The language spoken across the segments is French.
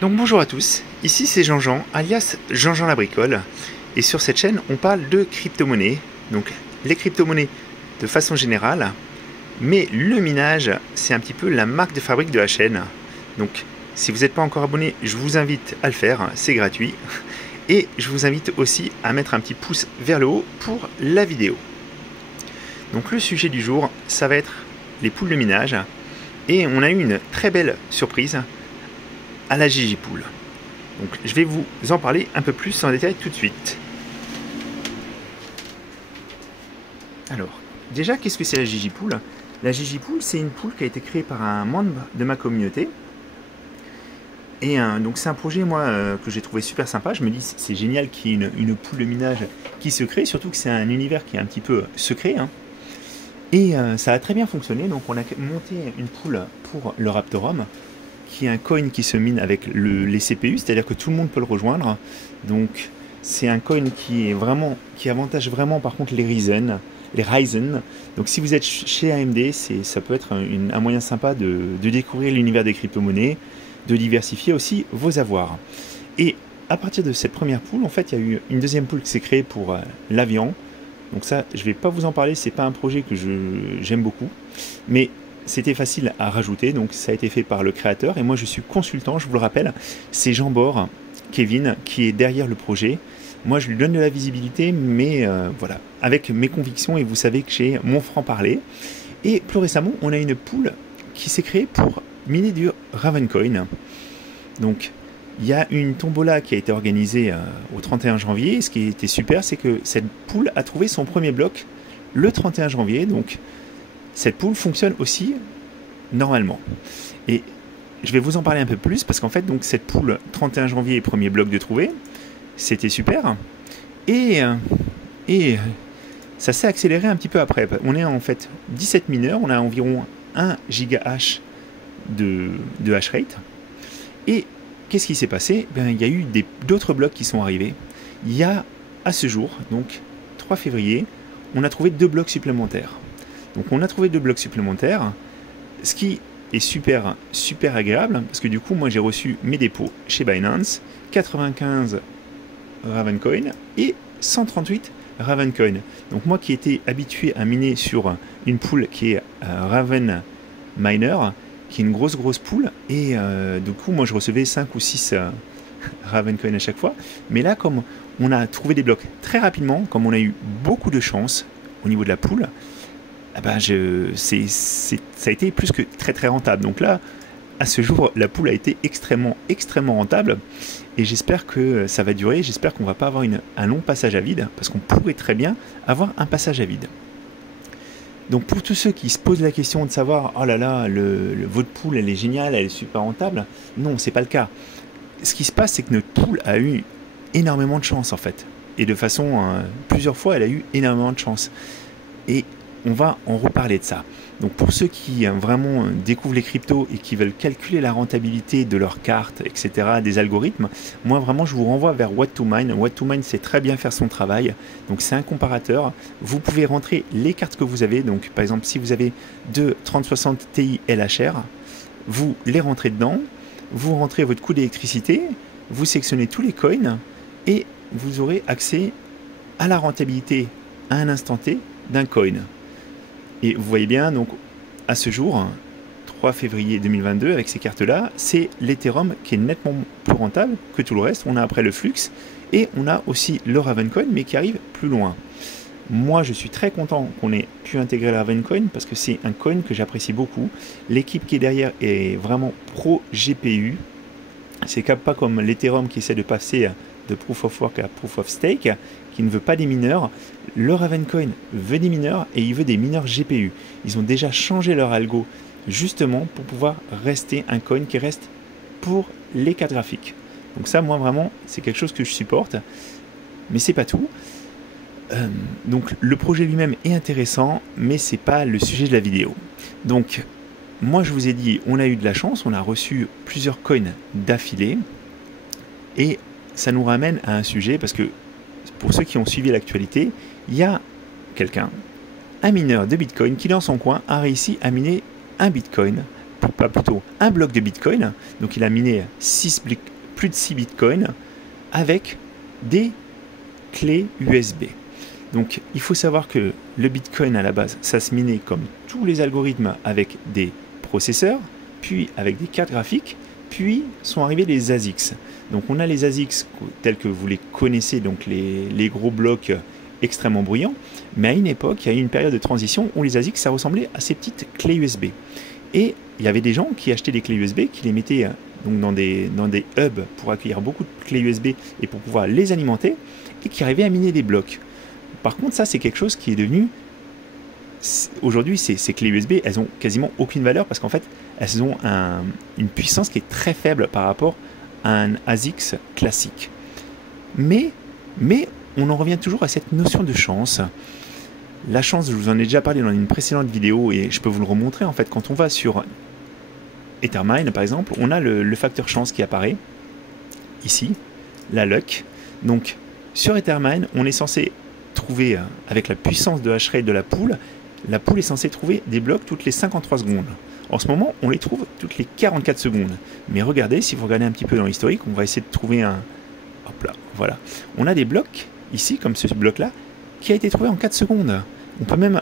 Donc bonjour à tous, ici c'est Jean-Jean, alias Jean-Jean la bricole, et sur cette chaîne on parle de crypto-monnaies, donc les crypto-monnaies de façon générale, mais le minage c'est un petit peu la marque de fabrique de la chaîne. Donc si vous n'êtes pas encore abonné, je vous invite à le faire, c'est gratuit, et je vous invite aussi à mettre un petit pouce vers le haut pour la vidéo. Donc le sujet du jour, ça va être les poules de minage, et on a eu une très belle surprise à la Gigipool. Donc je vais vous en parler un peu plus en détail tout de suite. Alors, déjà, qu'est-ce que c'est la Gigipool? La Gigipool, c'est une pool qui a été créée par un membre de ma communauté. Et donc c'est un projet, moi, que j'ai trouvé super sympa. Je me dis, c'est génial qu'il y ait une pool de minage qui se crée, surtout que c'est un univers qui est un petit peu secret. Et ça a très bien fonctionné. Donc on a monté une pool pour le Raptorum, qui est un coin qui se mine avec les CPU, c'est-à-dire que tout le monde peut le rejoindre. Donc c'est un coin qui avantage vraiment par contre les Ryzen. Donc si vous êtes chez AMD, ça peut être un moyen sympa de découvrir l'univers des crypto-monnaies, de diversifier aussi vos avoirs. Et à partir de cette première pool, en fait, il y a eu une deuxième pool qui s'est créée pour l'Avian. Donc ça, je ne vais pas vous en parler, c'est pas un projet que j'aime beaucoup, mais c'était facile à rajouter, donc ça a été fait par le créateur, et moi je suis consultant, je vous le rappelle, c'est Jean Bord, Kevin, qui est derrière le projet. Moi je lui donne de la visibilité, mais voilà, avec mes convictions, et vous savez que j'ai mon franc-parler. Et plus récemment, on a une pool qui s'est créée pour miner du Ravencoin. Donc il y a une tombola qui a été organisée au 31 janvier, et ce qui était super, c'est que cette pool a trouvé son premier bloc le 31 janvier, donc cette pool fonctionne aussi normalement. Et je vais vous en parler un peu plus, parce qu'en fait, donc, cette pool 31 janvier, premier bloc de trouver, c'était super. Et ça s'est accéléré un petit peu après. On est en fait 17 mineurs, on a environ 1 GH de hash rate. Et qu'est-ce qui s'est passé? Il y a eu d'autres blocs qui sont arrivés. Il y a, à ce jour, donc 3 février, on a trouvé 2 blocs supplémentaires. Donc on a trouvé 2 blocs supplémentaires, ce qui est super agréable, parce que du coup, moi j'ai reçu mes dépôts chez Binance, 95 Ravencoin et 138 Ravencoin. Donc moi qui étais habitué à miner sur une pool qui est Raven Miner, qui est une grosse pool, et du coup moi je recevais 5 ou 6 Ravencoin à chaque fois, mais là comme on a trouvé des blocs très rapidement, comme on a eu beaucoup de chance au niveau de la pool, ça a été plus que très rentable. Donc là, à ce jour, la pool a été extrêmement rentable, et j'espère que ça va durer. J'espère qu'on va pas avoir un long passage à vide, parce qu'on pourrait très bien avoir un passage à vide. Donc pour tous ceux qui se posent la question de savoir, oh là là, votre pool elle est géniale, elle est super rentable, non, c'est pas le cas. Ce qui se passe, c'est que notre pool a eu énormément de chance en fait, et de façon plusieurs fois, elle a eu énormément de chance. Et on va en reparler de ça. Donc pour ceux qui vraiment découvrent les cryptos et qui veulent calculer la rentabilité de leurs cartes, etc., des algorithmes, moi vraiment je vous renvoie vers What2Mine. What2Mine sait très bien faire son travail. Donc c'est un comparateur. Vous pouvez rentrer les cartes que vous avez. Donc par exemple si vous avez deux 3060 Ti LHR, vous les rentrez dedans, vous rentrez votre coût d'électricité, vous sélectionnez tous les coins et vous aurez accès à la rentabilité à un instant T d'un coin. Et vous voyez bien, donc à ce jour, 3 février 2022, avec ces cartes-là, c'est l'Ethereum qui est nettement plus rentable que tout le reste. On a après le Flux, et on a aussi le Ravencoin, mais qui arrive plus loin. Moi, je suis très content qu'on ait pu intégrer le Ravencoin, parce que c'est un coin que j'apprécie beaucoup. L'équipe qui est derrière est vraiment pro GPU. C'est pas comme l'Ethereum qui essaie de passer de Proof of Work à Proof of Stake, qui ne veut pas des mineurs. Le Ravencoin veut des mineurs, et il veut des mineurs GPU. Ils ont déjà changé leur algo justement pour pouvoir rester un coin qui reste pour les cartes graphiques. Donc ça, moi vraiment, c'est quelque chose que je supporte, mais c'est pas tout. Donc le projet lui-même est intéressant, mais c'est pas le sujet de la vidéo. Donc moi je vous ai dit, on a eu de la chance, on a reçu plusieurs coins d'affilée, et ça nous ramène à un sujet, parce que pour ceux qui ont suivi l'actualité, il y a quelqu'un, un mineur de Bitcoin, qui dans son coin a réussi à miner un Bitcoin pas plutôt un bloc de Bitcoin. Donc il a miné plus de 6 Bitcoins avec des clés USB. Donc il faut savoir que le Bitcoin à la base, ça se minait comme tous les algorithmes avec des processeurs, puis avec des cartes graphiques, puis sont arrivés les ASICs. Donc on a les ASICs tels que vous les connaissez, donc les gros blocs extrêmement bruyants, mais à une époque, il y a eu une période de transition où les ASICs, ça ressemblait à ces petites clés USB. Et il y avait des gens qui achetaient des clés USB, qui les mettaient donc dans des hubs pour accueillir beaucoup de clés USB et pour pouvoir les alimenter, et qui arrivaient à miner des blocs. Par contre, ça, c'est quelque chose qui est devenu... Aujourd'hui, ces clés USB, elles ont quasiment aucune valeur parce qu'en fait, elles ont une puissance qui est très faible par rapport à un ASICS classique. Mais on en revient toujours à cette notion de chance. La chance, je vous en ai déjà parlé dans une précédente vidéo et je peux vous le remontrer. En fait, quand on va sur Ethermine, par exemple, on a le facteur chance qui apparaît ici, la luck. Donc, sur Ethermine, on est censé trouver, avec la puissance de hash rate de la pool est censée trouver des blocs toutes les 53 secondes. En ce moment, on les trouve toutes les 44 secondes. Mais regardez, si vous regardez un petit peu dans l'historique, on va essayer de trouver un... Hop là, voilà. On a des blocs, ici, comme ce bloc-là, qui a été trouvé en 4 secondes. On peut même,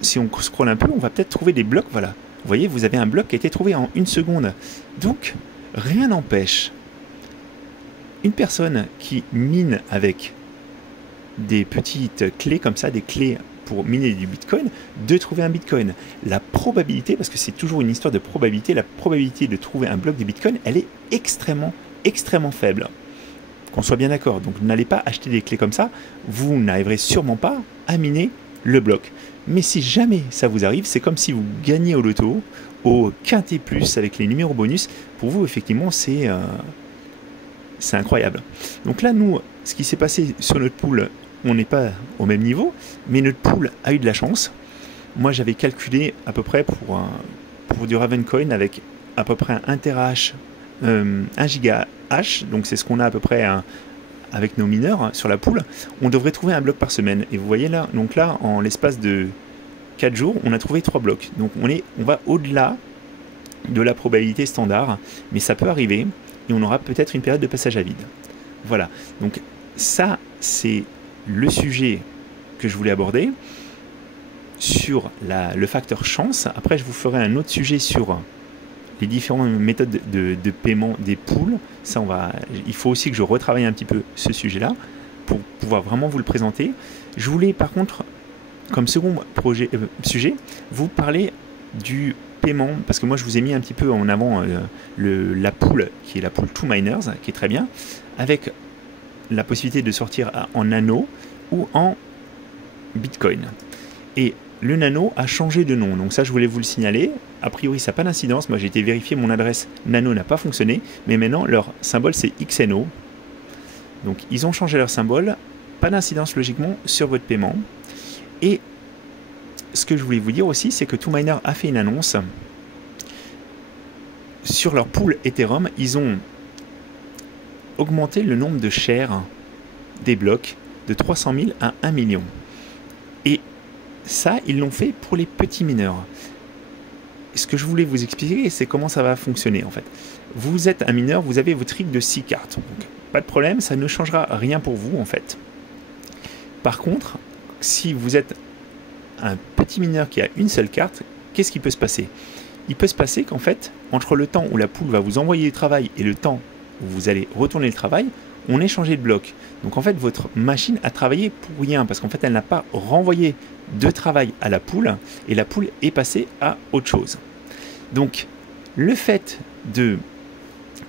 si on scrolle un peu, on va peut-être trouver des blocs, voilà. Vous voyez, vous avez un bloc qui a été trouvé en 1 seconde. Donc, rien n'empêche une personne qui mine avec des petites clés comme ça, des clés pour miner du Bitcoin, de trouver un Bitcoin. La probabilité, parce que c'est toujours une histoire de probabilité, la probabilité de trouver un bloc de Bitcoin, elle est extrêmement faible. Qu'on soit bien d'accord. Donc n'allez pas acheter des clés comme ça, vous n'arriverez sûrement pas à miner le bloc. Mais si jamais ça vous arrive, c'est comme si vous gagnez au loto, au quintet plus avec les numéros bonus. Pour vous, effectivement, c'est incroyable. Donc là, nous, ce qui s'est passé sur notre pool, on n'est pas au même niveau, mais notre pool a eu de la chance. Moi, j'avais calculé à peu près pour du Ravencoin avec à peu près 1 terahash, 1 gigahash, donc c'est ce qu'on a à peu près avec nos mineurs sur la pool. On devrait trouver un bloc par semaine. Et vous voyez là, donc là, en l'espace de 4 jours, on a trouvé 3 blocs. Donc on va au-delà de la probabilité standard, mais ça peut arriver et on aura peut-être une période de passage à vide. Voilà, donc ça, c'est le sujet que je voulais aborder sur le facteur chance. Après, je vous ferai un autre sujet sur les différentes méthodes de paiement des pools. Ça, il faut aussi que je retravaille un petit peu ce sujet-là pour pouvoir vraiment vous le présenter. Je voulais par contre, comme second sujet, vous parler du paiement, parce que moi je vous ai mis un petit peu en avant la pool, qui est la pool 2 Miners, qui est très bien, avec la possibilité de sortir en nano ou en Bitcoin. Et le nano a changé de nom, donc ça je voulais vous le signaler. A priori ça n'a pas d'incidence, moi j'ai été vérifier, mon adresse nano n'a pas fonctionné, mais maintenant leur symbole c'est XNO. Donc ils ont changé leur symbole, pas d'incidence logiquement sur votre paiement. Et ce que je voulais vous dire aussi, c'est que 2Miner a fait une annonce sur leur pool Ethereum. Ils ont augmenté le nombre de shares des blocs de 300 000 à 1 million. Et ça, ils l'ont fait pour les petits mineurs. Ce que je voulais vous expliquer, c'est comment ça va fonctionner en fait. Vous êtes un mineur, vous avez votre rig de 6 cartes. Donc, pas de problème, ça ne changera rien pour vous en fait. Par contre, si vous êtes un petit mineur qui a une seule carte, qu'est-ce qui peut se passer? Il peut se passer qu'en fait, entre le temps où la pool va vous envoyer le travail et le temps où vous allez retourner le travail, on ait changé de bloc. Donc en fait, votre machine a travaillé pour rien, parce qu'en fait, elle n'a pas renvoyé de travail à la pool, et la pool est passée à autre chose. Donc, le fait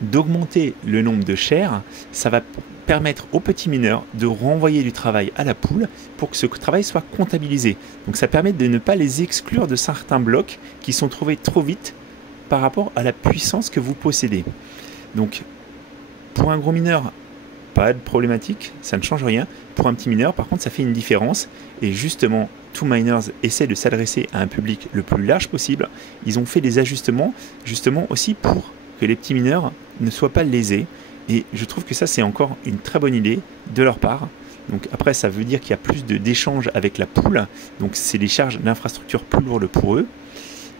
d'augmenter le nombre de shares, ça va permettre aux petits mineurs de renvoyer du travail à la pool pour que ce travail soit comptabilisé. Donc ça permet de ne pas les exclure de certains blocs qui sont trouvés trop vite par rapport à la puissance que vous possédez. Donc pour un gros mineur, pas de problématique, ça ne change rien. Pour un petit mineur, par contre, ça fait une différence. Et justement, 2Miners essaie de s'adresser à un public le plus large possible. Ils ont fait des ajustements, justement aussi pour que les petits mineurs ne soient pas lésés. Et je trouve que ça, c'est encore une très bonne idée de leur part. Donc après, ça veut dire qu'il y a plus d'échanges avec la pool. Donc c'est des charges d'infrastructure plus lourdes pour eux.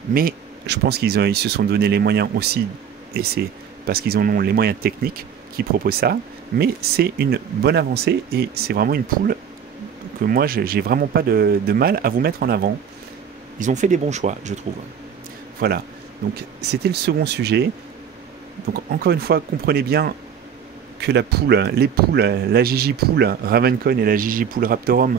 Mais Je pense ils se sont donné les moyens aussi, et c'est parce qu'ils en ont les moyens techniques qui proposent ça, mais c'est une bonne avancée et c'est vraiment une poule que moi j'ai vraiment pas de mal à vous mettre en avant. Ils ont fait des bons choix, je trouve. Voilà, donc c'était le second sujet. Donc encore une fois, comprenez bien que les poules, la Gigi poule Ravencon et la Gigi poule Raptorum,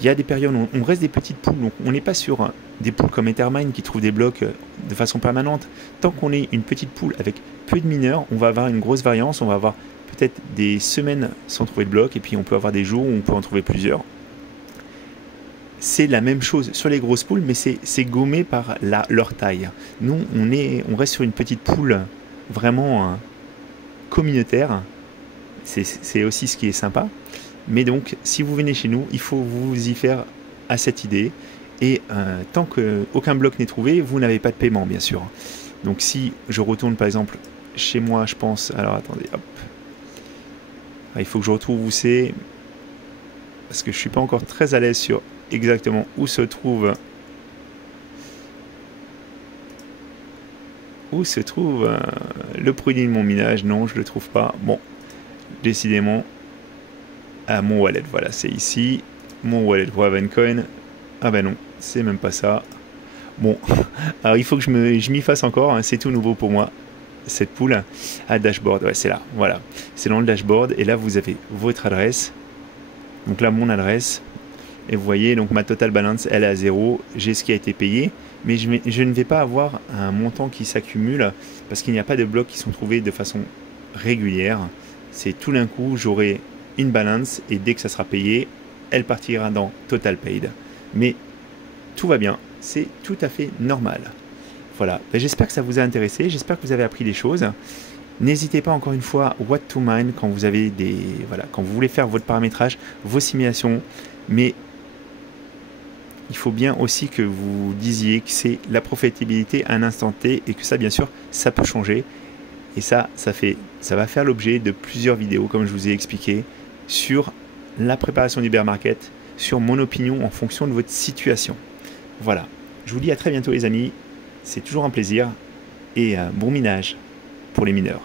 il y a des périodes où on reste des petites poules, donc on n'est pas sur des poules comme Ethermine qui trouvent des blocs de façon permanente. Tant qu'on est une petite poule avec peu de mineurs, on va avoir une grosse variance, on va avoir peut-être des semaines sans trouver de blocs, et puis on peut avoir des jours où on peut en trouver plusieurs. C'est la même chose sur les grosses poules, mais c'est gommé par leur taille. Nous, on reste sur une petite poule vraiment communautaire. C'est aussi ce qui est sympa. Mais donc, si vous venez chez nous, il faut vous y faire à cette idée. Et tant qu'aucun bloc n'est trouvé, vous n'avez pas de paiement, bien sûr. Donc si je retourne, par exemple, chez moi, je pense... Alors, attendez, hop. Ah, il faut que je retrouve où c'est. Parce que je ne suis pas encore très à l'aise sur exactement où se trouve... Où se trouve le produit de mon minage. Non, je ne le trouve pas. Bon, décidément... Ah, mon wallet, voilà, c'est ici. Mon wallet Ravencoin. Ah ben non, c'est même pas ça. Bon, alors il faut que je m'y fasse encore, hein, c'est tout nouveau pour moi, cette poule. Ah, dashboard, ouais, c'est là, voilà. C'est dans le dashboard, et là vous avez votre adresse. Donc là, mon adresse. Et vous voyez, donc ma total balance, elle est à 0. J'ai ce qui a été payé, mais je ne vais pas avoir un montant qui s'accumule, parce qu'il n'y a pas de blocs qui sont trouvés de façon régulière. C'est tout d'un coup, j'aurai une balance, et dès que ça sera payé, elle partira dans Total Paid. Mais tout va bien, c'est tout à fait normal. Voilà, j'espère que ça vous a intéressé, j'espère que vous avez appris des choses. N'hésitez pas encore une fois, what to mine, quand vous avez quand vous voulez faire votre paramétrage, vos simulations, mais il faut bien aussi que vous disiez que c'est la profitabilité à un instant T, et que ça, bien sûr, ça peut changer. Et ça va faire l'objet de plusieurs vidéos, comme je vous ai expliqué, sur la préparation du bear market, sur mon opinion en fonction de votre situation. Voilà, je vous dis à très bientôt les amis, c'est toujours un plaisir, et bon minage pour les mineurs.